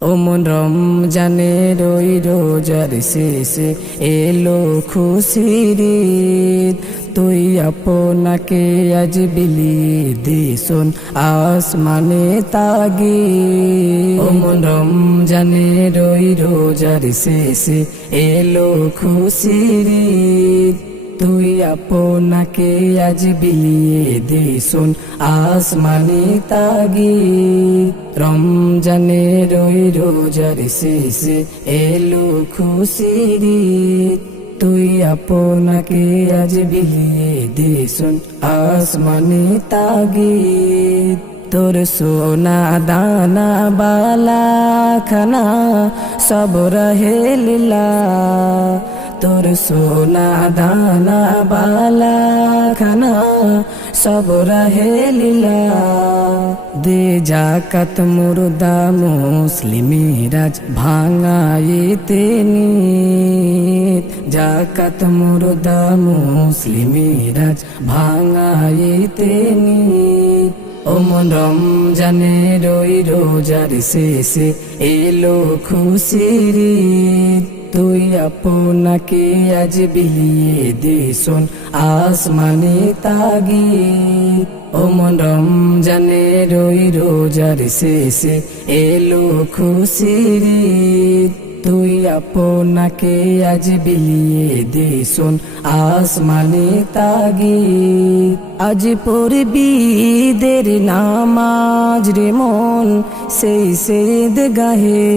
ওমন রমজানের ওই রোজার শেষে এলো খুশির ঈদ, তুই আপনাকে আজ বিলিয়ে দিশন আসমানে তাগিদ। ওমন রমজানের ওই রোজার শেষে এলো খুশির ঈদ, তুই আপনাকে আজ বিলিয়ে দিশন আসমানে তাগিদ। রমজানের ওই রোজার শেষে এলো খুশির ঈদ, তুই আপনাকে আজ বিলিয়ে দিশন আসমানে তাগিদ। তোর সোনা দানা বালা খানা সব রহে লীলা, তোর সোনা দানা বালা খানা সব রহে লীলা। দে জাকাত মুর্দা মুসলিমেরাজ ভাঙাইতে নিত, জাকাত মুর্দা মুসলিমেরাজ ভাঙাইতে নিত। ওমন রমজানের ওই রোজার শেষে এলো খুশির ঈদ, তুই আপনাকে আজ বিলিয়ে দিশন আসমানে তাগিদ। ওমন রমজানের ওই রোজার শেষে এলো খুশির ঈদ, তুই আপনাকে আজ বিলিয়ে দিশন আসমানে তাগিদ। আজ পড়বি ঈদের নামাজ রে মন সেই সেদ গাহে,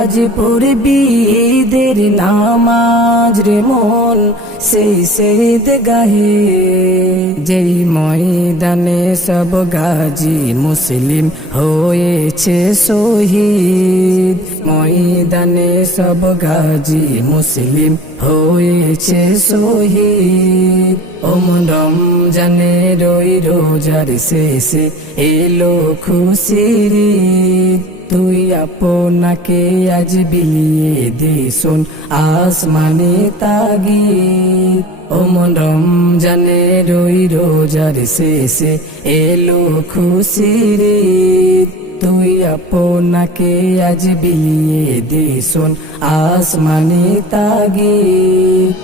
আজ পড়বি ঈদের নামাজ রে মন সেই সেদ গাহে। যেই ময়দানে সব গাজী মুসলিম হয়েছে শহীদ, ময়দানে সব গাজী মুসলিম হয়েছে শহীদ। ওমন রমজানের ওই রোজার শেষে এলো খুশির ঈদ, তুই আপনাকে আজ বিলিয়ে দিশন আসমানে তাগিদ। ওমন রমজানের ওই রোজার শেষে এলো খুশির ঈদ, তুই আপনাকে আজ বিলিয়ে দিশন আসমানে তাগিদ।